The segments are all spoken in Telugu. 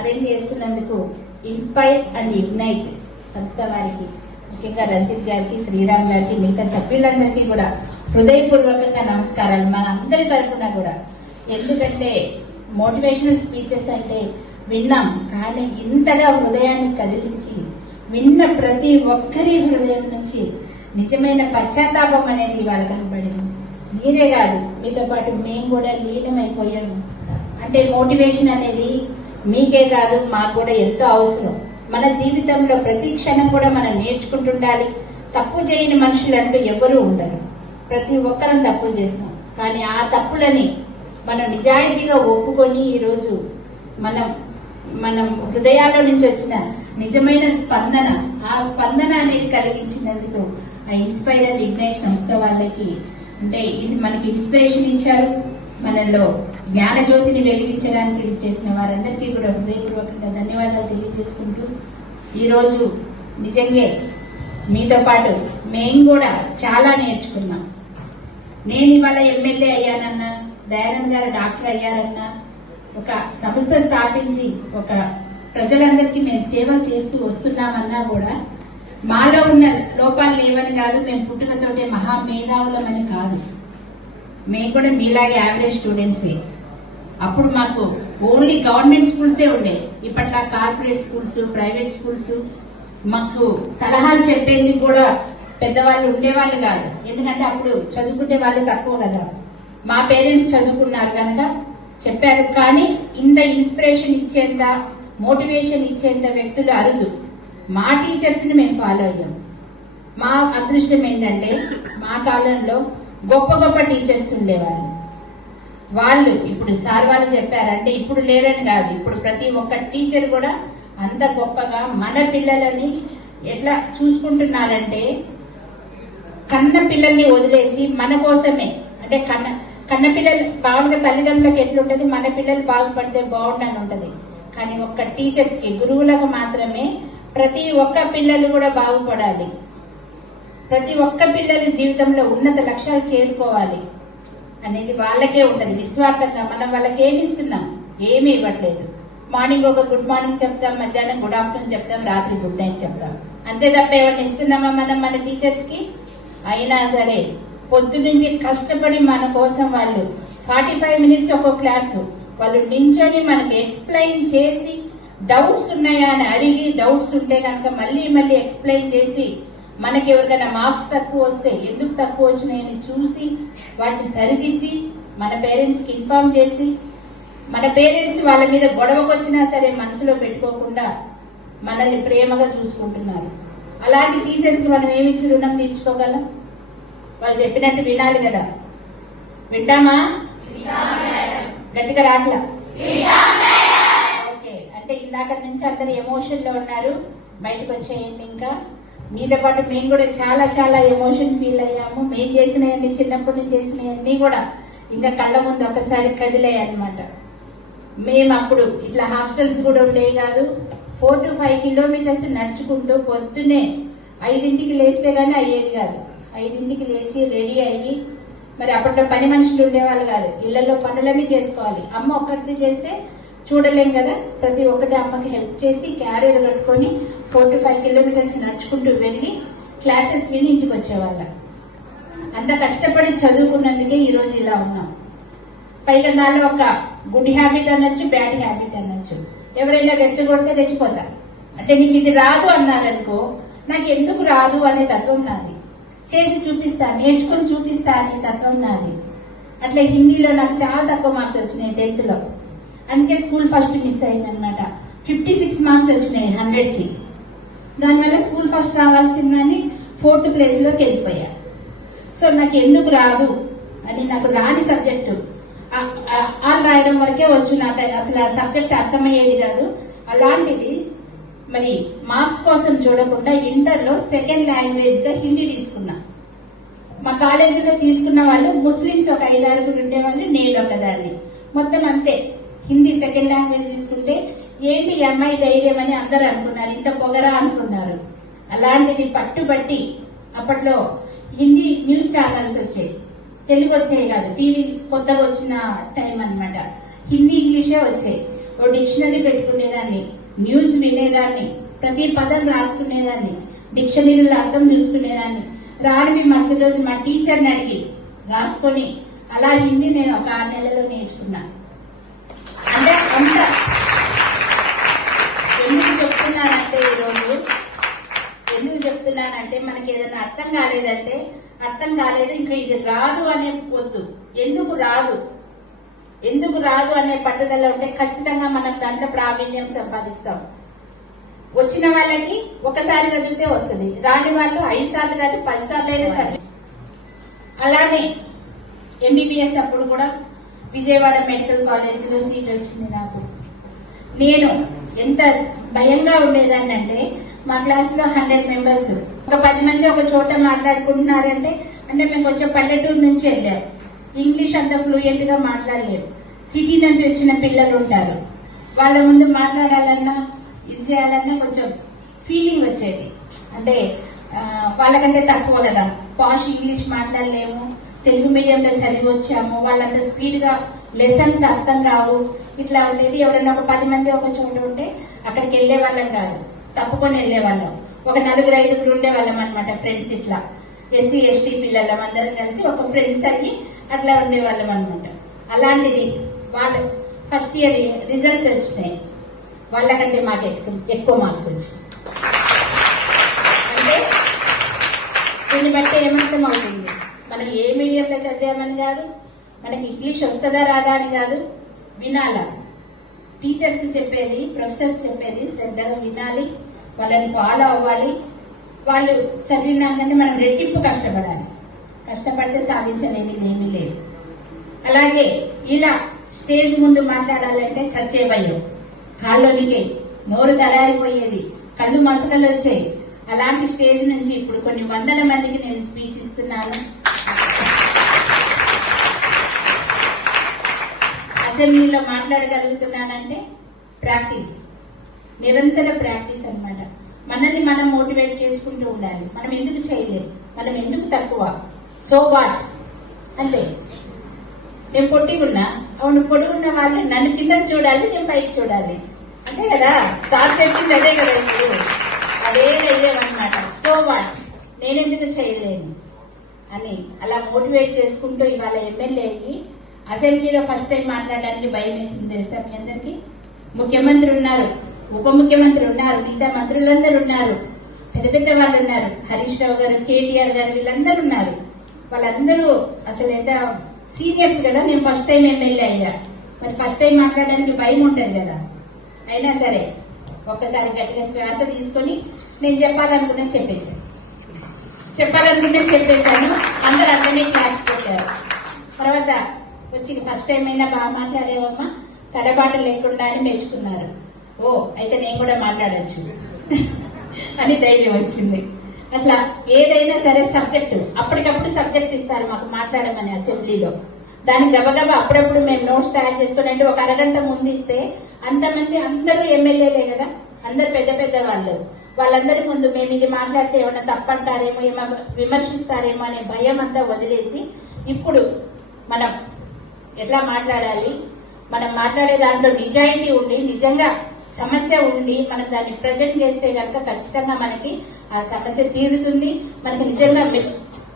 అరేంజ్ చేస్తున్నందుకు ఇన్స్పైర్ అండ్ ఇగ్నైట్ సంస్థ వారికి ముఖ్యంగా రంజిత్ గారికి శ్రీరామ్ గారికి మిగతా సభ్యులందరికీ కూడా హృదయపూర్వకంగా నమస్కారాలు. మన అందరి తరఫున కూడా. ఎందుకంటే మోటివేషనల్ స్పీచెస్ అంటే విన్నాం. కానీ ఇంతగా హృదయాన్ని కదిలించి విన్న ప్రతి ఒక్కరి హృదయం నుంచి నిజమైన పశ్చాత్తాపం అనేది ఇవాళ కనబడింది. మీరే కాదు మీతో పాటు మేము కూడా లీనమైపోయాము. అంటే మోటివేషన్ అనేది మీకే కాదు మాకు కూడా ఎంతో అవసరం. మన జీవితంలో ప్రతి క్షణం కూడా మనం నేర్చుకుంటుండాలి. తప్పు చేయని మనుషులు అంటూ ఎవరూ ఉండరు. ప్రతి ఒక్కరం తప్పులు చేస్తాం. కానీ ఆ తప్పులని మనం నిజాయితీగా ఒప్పుకొని ఈరోజు మనం మనం హృదయాల్లో నుంచి వచ్చిన నిజమైన స్పందన ఆ స్పందన అనేది కలిగించినందుకు ఆ ఇన్స్పైర్ అండ్ ఇగ్నైట్ సంస్థ వాళ్ళకి అంటే మనకి ఇన్స్పిరేషన్ ఇచ్చారు. మనలో జ్ఞాన జ్యోతిని వెలిగించడానికి విచ్చేసిన వారందరికీ కూడా హృదయపూర్వకంగా ధన్యవాదాలు తెలియజేసుకుంటూ ఈరోజు నిజంగా మీతో పాటు మేము కూడా చాలా నేర్చుకున్నాం. నేను ఇవాళ ఎమ్మెల్యే అయ్యానన్నా దయానంద్ గారు డాక్టర్ అయ్యారన్నా ఒక సంస్థ స్థాపించి ఒక ప్రజలందరికీ మేము సేవలు చేస్తూ వస్తున్నామన్నా కూడా మాలో ఉన్న లోపాలు లేవని కాదు మేము పుట్టుకతోటే మహా మేధావులమని కాదు. మేము కూడా మీలాగే యావరేజ్ స్టూడెంట్సే అప్పుడు మాకు ఓన్లీ గవర్నమెంట్ స్కూల్సే ఉండే. ఇప్పట్లా కార్పొరేట్ స్కూల్స్ ప్రైవేట్ స్కూల్స్ మాకు సలహాలు చెప్పేందుకు కూడా పెద్దవాళ్ళు ఉండేవాళ్ళు కాదు. ఎందుకంటే అప్పుడు చదువుకునే వాళ్ళు తక్కువ కదా. మా పేరెంట్స్ చదువుకున్నారు కనుక చెప్పారు. కానీ ఇంత ఇన్స్పిరేషన్ ఇచ్చేంత మోటివేషన్ ఇచ్చేంత వ్యక్తులు అరుదు. మా టీచర్స్ని మేము ఫాలో అయ్యాం. మా అదృష్టం ఏంటంటే మా కాలంలో గొప్ప గొప్ప టీచర్స్ ఉండేవాళ్ళు. వాళ్ళు ఇప్పుడు సార్ వాళ్ళు చెప్పారంటే ఇప్పుడు లేరని కాదు ఇప్పుడు ప్రతి ఒక్క టీచర్ కూడా అంత గొప్పగా మన పిల్లలని ఎట్లా చూసుకుంటున్నారంటే కన్న పిల్లల్ని వదిలేసి మన కోసమే. అంటే కన్న కన్న పిల్లలు బాగుండగా తల్లిదండ్రులకు ఎట్లుంటది? మన పిల్లలు బాగుపడితే బాగుండని ఉంటది. కానీ ఒక్క టీచర్స్కి గురువులకు మాత్రమే ప్రతి ఒక్క పిల్లలు కూడా బాగుపడాలి. ప్రతి ఒక్క పిల్లలు జీవితంలో ఉన్నత లక్ష్యాలు చేరుకోవాలి అనేది వాళ్ళకే ఉంటది. నిస్వార్థంగా మనం వాళ్ళకి ఏమి ఇస్తున్నాం? ఏమీ ఇవ్వట్లేదు. మార్నింగ్ ఒక గుడ్ మార్నింగ్ చెప్తాం మధ్యాహ్నం గుడ్ ఆఫ్టర్నూన్ చెప్తాం రాత్రి గుడ్ నైట్ చెప్తాం. అంతే తప్ప ఎవరిని ఇస్తున్నామా మనం మన టీచర్స్కి అయినా సరే పొద్దు నుంచి కష్టపడి మన కోసం వాళ్ళు ఫార్టీ ఫైవ్ మినిట్స్ ఒక్కో క్లాసు వాళ్ళు నించొని మనకి ఎక్స్ప్లెయిన్ చేసి డౌట్స్ ఉన్నాయా అని అడిగి డౌట్స్ ఉంటే కనుక మళ్ళీ మళ్ళీ ఎక్స్ప్లెయిన్ చేసి మనకి ఎవరికైనా మార్క్స్ తక్కువ వస్తే ఎందుకు తక్కువ వచ్చినాయని చూసి వాటిని సరిదిద్ది మన పేరెంట్స్కి ఇన్ఫార్మ్ చేసి మన పేరెంట్స్ వాళ్ళ మీద గొడవకు వచ్చినా సరే మనసులో పెట్టుకోకుండా మనల్ని ప్రేమగా చూసుకుంటున్నారు. అలాంటి టీచర్స్కి మనం ఏమి ఇచ్చి రుణం తీర్చుకోగలం? వాళ్ళు చెప్పినట్టు వినాలి కదా. వింటామా? గట్టిగా రాట్లా. ఓకే అంటే ఇందాక నుంచి అందరు ఎమోషన్లో ఉన్నారు. బయటకు వచ్చేయండి ఇంకా. మీతో పాటు మేము కూడా చాలా చాలా ఎమోషన్ ఫీల్ అయ్యాము. మేము చేసినవన్నీ చిన్నప్పటి నుంచి చేసినవన్నీ కూడా ఇంకా కళ్ళ ముందు ఒకసారి కదిలాయి మేము అప్పుడు ఇట్లా హాస్టల్స్ కూడా ఉండేవి కాదు. ఫోర్ టు ఫైవ్ కిలోమీటర్స్ నడుచుకుంటూ పొద్దునే ఐదింటికి లేస్తే గానీ అయ్యేది కాదు. ఐదింటికి లేచి రెడీ అయ్యి మరి అప్పట్లో పని మనుషులు ఉండేవాళ్ళు కాదు. ఇళ్ళలో పనులన్నీ చేసుకోవాలి. అమ్మ ఒక్కరిది చేస్తే చూడలేం కదా? ప్రతి ఒక్కటి అమ్మకి హెల్ప్ చేసి క్యారియర్ కట్టుకొని ఫోర్ టు ఫైవ్ కిలోమీటర్స్ నడుచుకుంటూ వెళ్ళి క్లాసెస్ విని ఇంటికి వచ్చేవాళ్ళ. అంత కష్టపడి చదువుకున్నందుకే ఈ రోజు ఇలా ఉన్నాం. పైగా నాలో ఒక గుడ్ హ్యాబిట్ అనొచ్చు బ్యాడ్ హ్యాబిట్ అనొచ్చు. ఎవరైనా రెచ్చగొడితే రెచ్చిపోతారు అంటే నీకు ఇది రాదు అన్నారనుకో నాకు ఎందుకు రాదు అనే తత్వం నాది. చేసి చూపిస్తా నేర్చుకొని చూపిస్తా అనే తత్వం నాది. అట్లా హిందీలో నాకు చాలా తక్కువ మార్క్స్ వచ్చినాయి టెన్త్లో. అందుకే స్కూల్ ఫస్ట్ మిస్ అయింది అనమాట ఫిఫ్టీ సిక్స్ మార్క్స్ వచ్చినాయి హండ్రెడ్కి దానివల్ల స్కూల్ ఫస్ట్ రావాల్సిందని ఫోర్త్ ప్లేస్లోకి వెళ్ళిపోయా. సో నాకు ఎందుకు రాదు? అని నాకు రాని సబ్జెక్టు. ఆరు రాయడం వరకే వచ్చు నాకు అసలు ఆ సబ్జెక్ట్ అర్థమయ్యేది కాదు. అలాంటిది మరి మార్క్స్ కోసం చూడకుండా ఇంటర్లో సెకండ్ లాంగ్వేజ్గా హిందీ తీసుకున్నా. మా కాలేజీలో తీసుకున్న వాళ్ళు ముస్లిమ్స్ ఒక ఐదారుగురు ఉండేవాళ్ళు నేను ఒకదాన్ని. మొత్తం అంతే. హిందీ సెకండ్ లాంగ్వేజ్ తీసుకుంటే ఏంటి అమ్మాయి ధైర్యం అని అందరూ అనుకున్నారు. ఇంత పొగరా అనుకున్నారు. అలాంటిది పట్టుబట్టి అప్పట్లో హిందీ న్యూస్ ఛానల్స్ వచ్చాయి. తెలుగు వచ్చాయి కాదు టీవీ కొత్తగా వచ్చిన టైం అన్నమాట. హిందీ ఇంగ్లీషే వచ్చాయి. ఓ డిక్షనరీ పెట్టుకునేదాన్ని న్యూస్ వినేదాన్ని ప్రతి పదం రాసుకునేదాన్ని డిక్షనరీలో అర్థం చూసుకునేదాన్ని. రాని మరుసటి రోజు మా టీచర్ని అడిగి రాసుకొని అలా హిందీ నేను ఒక ఆరు నెలలో నేర్చుకున్నాను అంటే ఎందుకు చెప్తున్నానంటే ఈరోజు? ఎందుకు చెప్తున్నానంటే మనకి ఏదైనా అర్థం కాలేదంటే అర్థం కాలేదు ఇంకా ఇది రాదు అనే వద్దు. ఎందుకు రాదు? ఎందుకు రాదు అనే పట్టుదల ఉంటే ఖచ్చితంగా మనం దాంట్లో ప్రావీణ్యం సంపాదిస్తాం. వచ్చిన వాళ్ళకి ఒకసారి చదివితే వస్తుంది. రాని వాళ్ళు ఐదు సార్లు కాదు పది సార్లు అయినా చదివి అలానే ఎంబీబీఎస్ అప్పుడు కూడా విజయవాడ మెడికల్ కాలేజీలో సీట్ వచ్చింది నాకు. నేను ఎంత భయంగా ఉండేదాన్ని అంటే మా క్లాస్లో హండ్రెడ్ మెంబర్స్ ఒక పది మంది ఒక చోట మాట్లాడుకుంటున్నారంటే అంటే మేము కొంచెం పల్లెటూరు నుంచి వెళ్ళాం. ఇంగ్లీష్ అంత ఫ్లూయెంట్గా మాట్లాడలేము సిటీ నుంచి వచ్చిన పిల్లలు ఉంటారు. వాళ్ళ ముందు మాట్లాడాలన్నా ఇది చేయాలన్నా కొంచెం ఫీలింగ్ వచ్చేది. అంటే వాళ్ళకంటే తక్కువ కదా. పాష్ ఇంగ్లీష్ మాట్లాడలేము. తెలుగు మీడియంలో చదివి వచ్చాము. వాళ్ళంత స్పీడ్గా లెసన్స్ అర్థం కావు. ఇట్లా ఉండేది ఎవరైనా ఒక పది మంది ఒక చోట ఉంటే అక్కడికి వెళ్ళే వాళ్ళం కాదు. తప్పుకొని వెళ్ళే వాళ్ళం ఒక నలుగురు ఐదుగురు ఉండే వాళ్ళం అనమాట ఫ్రెండ్స్ ఇట్లా ఎస్సీ ఎస్టీ పిల్లలం అందరం కలిసి ఒక ఫ్రెండ్స్ అయ్యి అట్లా ఉండేవాళ్ళం అనమాట అలాంటిది వాళ్ళ ఫస్ట్ ఇయర్ రిజల్ట్స్ వచ్చినాయి. వాళ్ళకంటే మాకు ఎక్స్ ఎక్కువ మార్క్స్ వచ్చినాయి. అంటే దీన్ని బట్టి ఏమర్థం అవుతుంది? మీడియంలో కాదు? మనకి ఇంగ్లీష్ వస్తుందా రాదా అని కాదు? వినాలా? టీచర్స్ చెప్పేది ప్రొఫెసర్స్ చెప్పేది శ్రద్ధగా వినాలి వాళ్ళని ఫాలో అవ్వాలి. వాళ్ళు చదివినాకంటే మనం రెట్టింపు కష్టపడాలి. కష్టపడితే సాధించలేనిది ఏమీ లేదు. అలాగే ఇలా స్టేజ్ ముందు మాట్లాడాలంటే చచ్చే భయం. కాళ్ళలోనికి నోరు తడారిపోయేది కళ్ళు మసకలు వచ్చాయి అలాంటి స్టేజ్ నుంచి ఇప్పుడు కొన్ని వందల మందికి నేను స్పీచ్ ఇస్తున్నాను. అసెంబ్లీలో మాట్లాడగలుగుతున్నానంటే ప్రాక్టీస్. నిరంతర ప్రాక్టీస్ అన్నమాట. మనల్ని మనం మోటివేట్ చేసుకుంటూ ఉండాలి. మనం ఎందుకు చేయలేము మనం ఎందుకు తక్కువ? సో వాట్ అంతే. నేను పొట్టిగున్నా? అవును పొడి ఉన్న వాళ్ళు నన్ను కింద చూడాలి నేను పైకి చూడాలి. అంతే కదా? సార్ చెప్పింది అదే కదా ఇప్పుడు. అదే అన్నమాట సో వాట్ నేనెందుకు చేయలేను? అని అలా మోటివేట్ చేసుకుంటూ ఇవాళ ఎమ్మెల్యే అయ్యి అసెంబ్లీలో ఫస్ట్ టైం మాట్లాడడానికి భయం వేసింది తెలుసా మీ అందరికీ? ముఖ్యమంత్రి ఉన్నారు ఉప ముఖ్యమంత్రి ఉన్నారు మిగతా మంత్రులందరూ ఉన్నారు పెద్ద పెద్ద వాళ్ళు ఉన్నారు హరీష్ రావు గారు కేటీఆర్ గారు వీళ్ళందరూ ఉన్నారు. వాళ్ళందరూ అసలు ఎంత సీనియర్స్ కదా నేను ఫస్ట్ టైం ఎమ్మెల్యే అయ్యా. మరి ఫస్ట్ టైం మాట్లాడడానికి భయం ఉంటుంది కదా. అయినా సరే ఒక్కసారి గట్టిగా శ్వాస తీసుకొని నేను చెప్పాలనుకున్నా చెప్పేశాను. చెప్పాలనుకుంటే చెప్పేశాను. అందరూ అక్కడనే క్లాప్స్ పెట్టారు తర్వాత వచ్చి ఫస్ట్ టైం అయినా బాగా మాట్లాడేవమ్మా? తడబాటు లేకుండా అని మెచ్చుకున్నారు. ఓ అయితే నేను కూడా మాట్లాడచ్చు. అని ధైర్యం వచ్చింది. అట్లా ఏదైనా సరే సబ్జెక్టు అప్పటికప్పుడు సబ్జెక్ట్ ఇస్తారు మాకు మాట్లాడమని అసెంబ్లీలో. దాన్ని గబగబా అప్పుడప్పుడు మేము నోట్స్ తయారు చేసుకుని అంటే ఒక అరగంట ముందు ఇస్తే అంతమంది అందరూ ఎమ్మెల్యేలే కదా? అందరు పెద్ద పెద్ద వాళ్ళు. వాళ్ళందరి ముందు మేము ఇది మాట్లాడితే ఏమైనా తప్పంటారేమో ఏమైనా విమర్శిస్తారేమో అనే భయం అంతా వదిలేసి ఇప్పుడు మనం ఎట్లా మాట్లాడాలి? మనం మాట్లాడే దాంట్లో నిజాయితీ ఉండి నిజంగా సమస్య ఉండి మనం దాన్ని ప్రజెంట్ చేస్తే కనుక ఖచ్చితంగా మనకి ఆ సమస్య తీరుతుంది. మనకి నిజంగా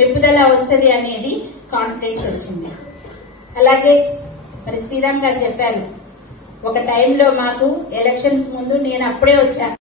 మెప్పుదల వస్తుంది అనేది కాన్ఫిడెన్స్ వచ్చింది. అలాగే మరి శ్రీరామ్ గారు చెప్పారు ఒక టైంలో మాకు ఎలక్షన్స్ ముందు నేను అప్పుడే వచ్చాను